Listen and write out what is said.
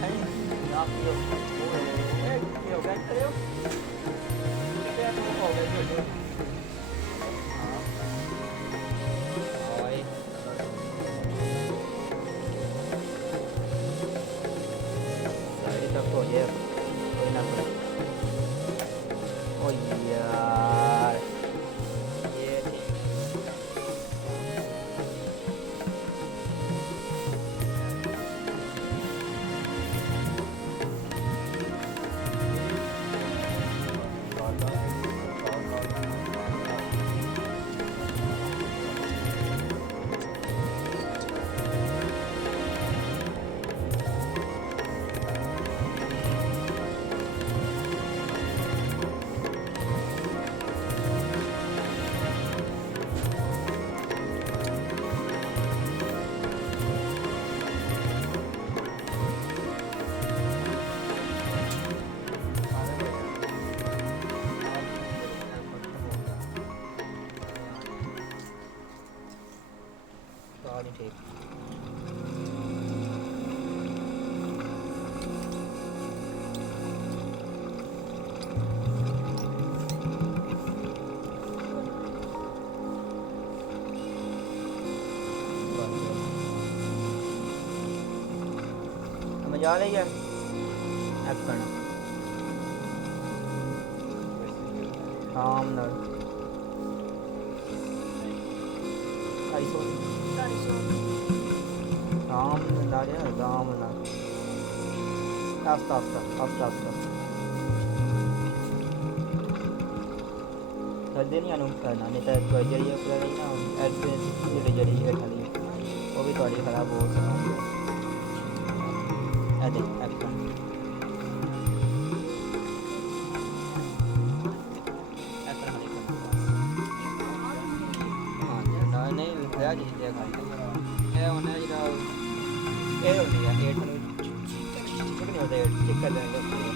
thấy nó nhiều nhiều cái thiếu cái hồ cái nhiều rồi đấy cho cô em tôi nằm rồi ôi giời yeah. To như thiệt मजा ले गया Apple आम ना 250 आम ला रहे हैं आम ला आस्ता आस्ता आस्ता आस्ता जल्दी नहीं आनू करना नहीं तो जरिए पूरा नहीं ना ऐसे जरिए खाली वो भी थोड़ी खराब हो सकती है देख एप्पल एप्पल हमारे हाँ नहीं लिखा जी देखा ਇਹ ਉਹਨਾਂ ਜਿਹੜਾ ਇਹ ਹੁੰਦੀ ਆ 8 ਨੂੰ ਛੁੱਟ ਨਹੀਂ ਹੁੰਦਾ ਚੈੱਕ ਕਰ ਲੈਂਦੇ